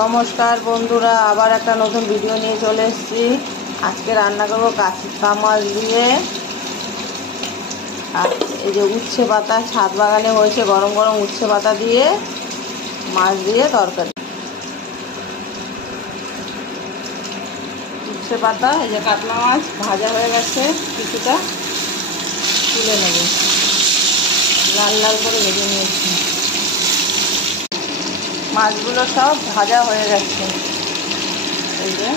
নমস্কার বন্ধুরা, আবার একটা নতুন ভিডিও নিয়ে চলে এসেছি। আজকে রান্না করবো কাঁচা মাছ দিয়ে। আর এই যে উচ্ছে পাতা ছাদ বাগানে হয়েছে, গরম গরম উচ্ছে পাতা দিয়ে মাছ দিয়ে তরকারি। উচ্ছে পাতা, এই যে কাতলা মাছ ভাজা হয়ে গেছে, কিছুটা তুলে নেব, লাল লাল করে ভেজে নিয়েছি। মাছগুলো সব ভাজা হয়ে গেছে। এই যে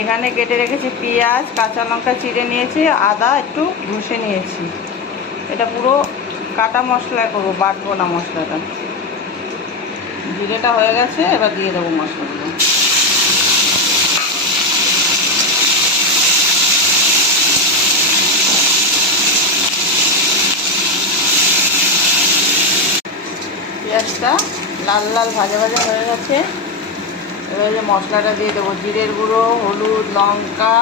এখানে কেটে রেখেছি পেঁয়াজ, কাঁচা লঙ্কা চিড়ে নিয়েছি, আদা একটু ঘষে নিয়েছি। এটা পুরো কাটা মশলা করবো, বাটবো না মশলাটা। জিরেটা হয়ে গেছে, এবার দিয়ে দেবো মশলাগুলো। পেঁয়াজটা লাল লাল ভাজা ভাজা হয়ে গেছে। এবার যে মশলাটা দিয়ে দেবো, জিরের গুঁড়ো, হলুদ, লঙ্কা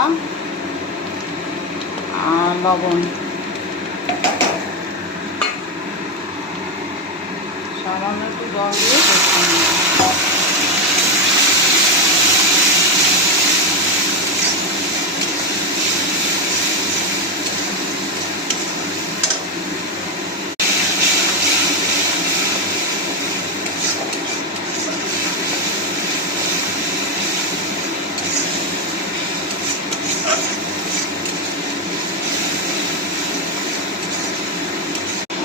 আর লবণ, সামান্য একটু জল দিয়ে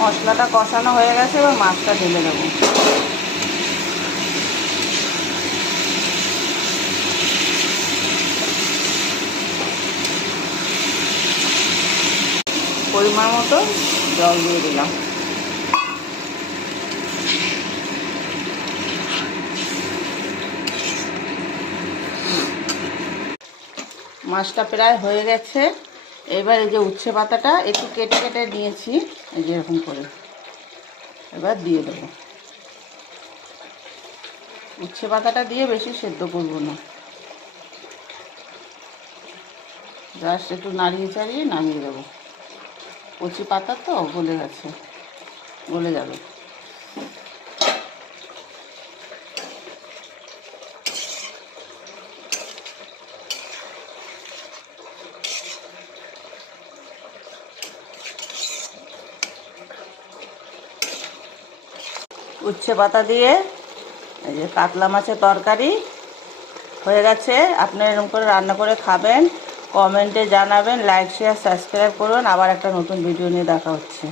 মশলাটা কষানো হয়ে গেছে। এবার মাছটা ঢেলে দেবো। পরিমাণ মতো জল দিয়ে দিলাম। মাছটা প্রায় হয়ে গেছে। এবার এই যে উচ্ছে পাতাটা একটু কেটে কেটে নিয়েছি, এই যে এরকম করে এবার দিয়ে দেবো। উচ্ছে পাতাটা দিয়ে বেশি সেদ্ধ করব না, জাস্ট একটু নাড়িয়ে চাড়িয়ে নামিয়ে দেবো। কচি পাতা তো গলে গেছে, গলে যাবে। উচ্ছে পাতা দিয়ে এই যে কাতলা মাছের তরকারি হয়ে গেছে। আপনারা এরকম করে রান্না করে খাবেন, কমেন্টে জানাবেন, লাইক শেয়ার সাবস্ক্রাইব করবেন। আবার একটা নতুন ভিডিও নিয়ে দেখা হচ্ছে।